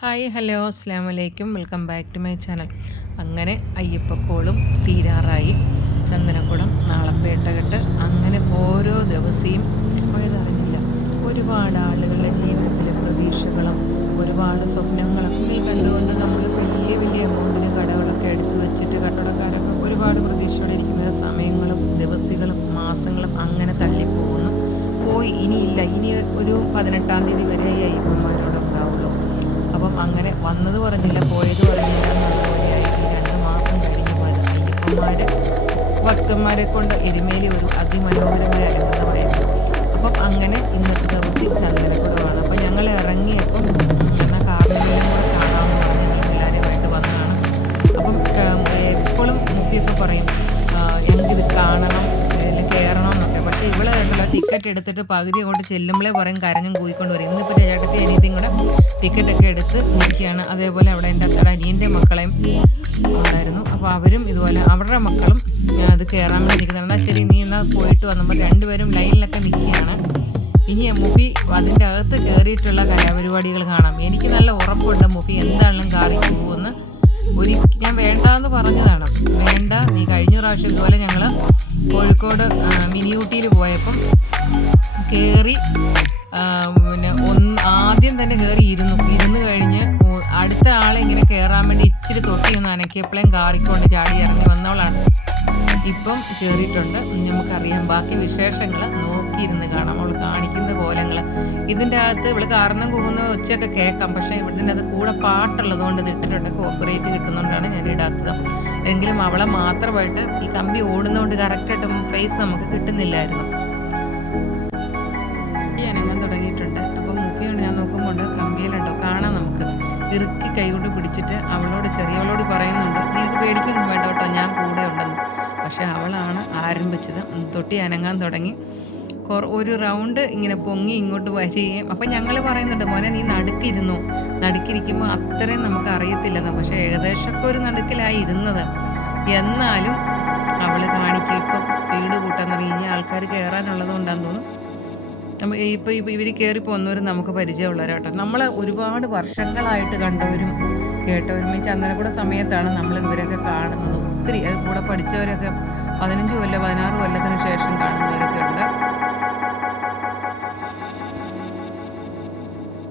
Hi hello അസ്സാം വലൈക്കും welcome back to my channel. അങ്ങനെ അയ്യപ്പക്കോളും തീരാറായി. ചന്ദനക്കുടം നാളപ്പേട്ടകെട്ട് അങ്ങനെ ഓരോ ദിവസവും പോയതറിഞ്ഞില്ല ഒരുപാട് ആളുകളുടെ ജീവിതത്തിലെ പ്രതീക്ഷകളും ഒരുപാട് സ്വപ്നങ്ങളൊക്കെ കണ്ടുകൊണ്ട് നമ്മൾ വലിയ വലിയ എമൗണ്ടിന് കടകളൊക്കെ എടുത്തു വെച്ചിട്ട് കട്ടടക്കാരൊക്കെ ഒരുപാട് പ്രതീക്ഷയോടെ ഇരിക്കുന്ന സമയങ്ങളും ദിവസങ്ങളും മാസങ്ങളും അങ്ങനെ തള്ളിപ്പോകുന്നു. പോയി ഇനിയില്ല. ഇനി ഒരു പതിനെട്ടാം തീയതി വരെ ഈ അയ്യപ്പന്മാരോട് അപ്പം അങ്ങനെ വന്നത് പറഞ്ഞില്ല പോയത് പറഞ്ഞില്ല എന്നുള്ളതുപോലെയായിരിക്കും രണ്ട് മാസം കഴിഞ്ഞ് പോയത്. അയ്യപ്പന്മാർ ഭക്തന്മാരെ കൊണ്ട് എരുമേലി ഒരു അതിമനോഹരമായ അലങ്കാരമായിരുന്നു അപ്പം അങ്ങനെ ഇന്നത്തെ ദിവസം ചന്ദനക്കുടമാണ് അപ്പം ഞങ്ങൾ ഇറങ്ങിയപ്പം എന്നാൽ കാർണിവലും കൂടെ കാണാമെന്ന് പറഞ്ഞ് ഞങ്ങൾ പിള്ളേരുമായിട്ട് വന്നതാണ്. അപ്പം എപ്പോഴും മുപ്പിയൊക്കെ പറയും എനിക്കിത് കാണണം? ഇതിൽ കയറണം എന്നൊക്കെ പക്ഷേ ഇവൾ ഉണ്ടല്ലോ ടിക്കറ്റ് എടുത്തിട്ട് പകുതി അങ്ങോട്ട് ചെല്ലുമ്പോഴേ പറയും കരഞ്ഞും കൂയിക്കൊണ്ട് വരും. ഇന്നിപ്പോൾ ചേട്ടത്തി അനിയത്തിയും കൂടെ ടിക്കറ്റൊക്കെ എടുത്ത് നിൽക്കുകയാണ്. അതേപോലെ അവിടെ എന്റെ അത്ര അനിയന്റെ മക്കളെയും ഉണ്ടായിരുന്നു. അപ്പോൾ അവരും ഇതുപോലെ അവരുടെ മക്കളും അത് കയറാൻ വേണ്ടി നിൽക്കുന്നുണ്ട്. എന്നാൽ ശരി നീ എന്നാൽ പോയിട്ട് വന്നപ്പോൾ രണ്ടുപേരും ലൈനിലൊക്കെ നിൽക്കുകയാണ്. ഇനി മുഫി അതിന്റെ അകത്ത് കയറിയിട്ടുള്ള കലാപരിപാടികൾ കാണാം. എനിക്ക് നല്ല ഉറപ്പുണ്ട് മുഫി എന്താണെങ്കിലും കാറി പോകുമെന്ന് ഒരു ഞാൻ വേണ്ട എന്ന് പറഞ്ഞതാണ്. വേണ്ട നീ കഴിഞ്ഞ പ്രാവശ്യം ഇതുപോലെ ഞങ്ങൾ കോഴിക്കോട് മിനി ഊട്ടിയിൽ പോയപ്പം കയറി പിന്നെ ഒന്ന് ആദ്യം തന്നെ കയറി ഇരുന്നു. ഇരുന്ന് കഴിഞ്ഞ് അടുത്ത ആളെ ഇങ്ങനെ കയറാൻ വേണ്ടി ഇച്ചിരി തൊട്ടി ഒന്ന് അനക്കിയപ്പോഴേയും കാറിക്കൊണ്ട് ചാടി ഇറങ്ങി വന്നവളാണ്. ഇപ്പം കയറിയിട്ടുണ്ട് നമുക്കറിയാം. ബാക്കി വിശേഷങ്ങൾ നോക്കിയിരുന്ന് കാണാം. അവൾ കാണിക്കുന്ന കോലങ്ങൾ ഇതിന്റെ അകത്ത് ഇവൾ കാരണം കൂകുന്ന ഒച്ചയൊക്കെ കേൾക്കാം. പക്ഷേ ഇവിടുത്തെ അത് കൂടെ പാട്ടുള്ളത് കൊണ്ട് ഇട്ടിട്ടുണ്ട്. കോപ്പറേറ്റ് കിട്ടുന്നതുകൊണ്ടാണ് ഞാൻ ഇടാത്തത്. എങ്കിലും അവളെ മാത്രമായിട്ട് ഈ കമ്പി ഓടുന്നതുകൊണ്ട് കറക്റ്റായിട്ട് ഫേസ് നമുക്ക് കിട്ടുന്നില്ലായിരുന്നു. അനങ്ങാൻ തുടങ്ങിയിട്ടുണ്ട്. ഞാൻ നോക്കുമ്പോൾ കാണാം നമുക്ക്. ഇറുക്കി കൈകൊണ്ട് പിടിച്ചിട്ട് അവളോട് ചെറിയവളോട് പറയുന്നുണ്ട്. നിനക്ക് പേടിക്കൊന്നും വേണ്ട കേട്ടോ. ഞാൻ കൂടെ പക്ഷെ അവളാണ് ആരംഭിച്ചത്. തൊട്ടി അനങ്ങാൻ തുടങ്ങി. ഒരു റൗണ്ട് ഇങ്ങനെ പൊങ്ങി ഇങ്ങോട്ട് വരികയും അപ്പം ഞങ്ങൾ പറയുന്നുണ്ട് മോനെ നീ നടുക്കിരുന്നു? നടുക്കിരിക്കുമ്പോൾ അത്രയും നമുക്ക് അറിയത്തില്ലെന്ന്? പക്ഷേ ഏകദേശമൊക്കെ ഒരു നടുക്കിലായി ഇരുന്നത്. എന്നാലും അവൾ കാണിക്കും ഇപ്പം സ്പീഡ് കൂട്ടാൻ തുടങ്ങി. ഇനി ആൾക്കാർ കയറാനുള്ളത് കൊണ്ടാന്ന് തോന്നുന്നു. നമ്മൾ ഇപ്പോൾ ഇവർ കയറി പോകുന്നവരും നമുക്ക് പരിചയമുള്ളവരാട്ടോ. നമ്മൾ ഒരുപാട് വർഷങ്ങളായിട്ട് കണ്ടവരും കേട്ടവരും ഒരുമിച്ച് ചന്ദനക്കുട സമയത്താണ് നമ്മൾ ഇവരൊക്കെ കാണുന്നത്. ഒത്തിരി അത് കൂടെ പഠിച്ചവരൊക്കെ പതിനഞ്ച് കൊല്ലം പതിനാറ് കൊല്ലത്തിന് ശേഷം കാണുന്നവരൊക്കെ ഉണ്ട്.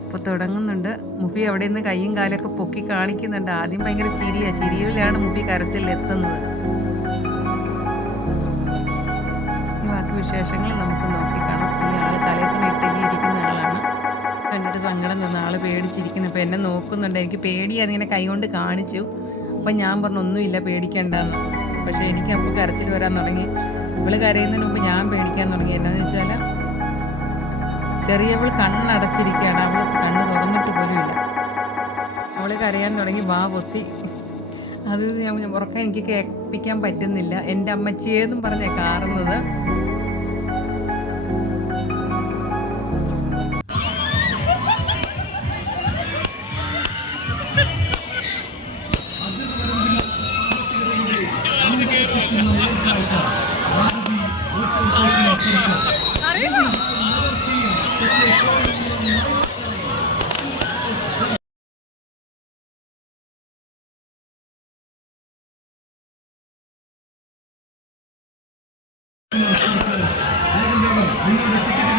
ഇപ്പോൾ തുടങ്ങുന്നുണ്ട്. മുഫി അവിടെ നിന്ന് കൈയും കാലൊക്കെ പൊക്കി കാണിക്കുന്നുണ്ട്. ആദ്യം ഭയങ്കര ചിരിയാ. ചിരിയിലാണ് മുഫി കരച്ചിൽ എത്തുന്നത്. ഈ ബാക്കി വിശേഷങ്ങൾ നമുക്ക് നോക്കിക്കാണാം. ഈ ആൾ തലയത്തിന് പേടിച്ചിരിക്കുന്നു അപ്പം എന്നെ നോക്കുന്നുണ്ട്. എനിക്ക് പേടിയാണ് ഇങ്ങനെ കൈകൊണ്ട് കാണിച്ചു. അപ്പം ഞാൻ പറഞ്ഞു ഒന്നുമില്ല പേടിക്കണ്ടെന്ന്. പക്ഷേ എനിക്ക് അപ്പോൾ കരച്ചിൽ വരാൻ തുടങ്ങി. ഇവൾ കരയുന്നതിന് മുമ്പ് ഞാൻ പേടിക്കാൻ തുടങ്ങി. എന്നാന്ന് വെച്ചാൽ ചെറിയവൾ കണ്ണടച്ചിരിക്കുകയാണ്. അവൾ കണ്ണ് തുറന്നിട്ട് പോലും ഇല്ല. അവൾ കരയാൻ തുടങ്ങി വാ പൊത്തി. അത് ഞാൻ ഉറക്കം എനിക്ക് കേൾപ്പിക്കാൻ പറ്റുന്നില്ല. എന്റെ അമ്മച്ചിയേന്നും പറഞ്ഞേ കാറുന്നത്. Thank you.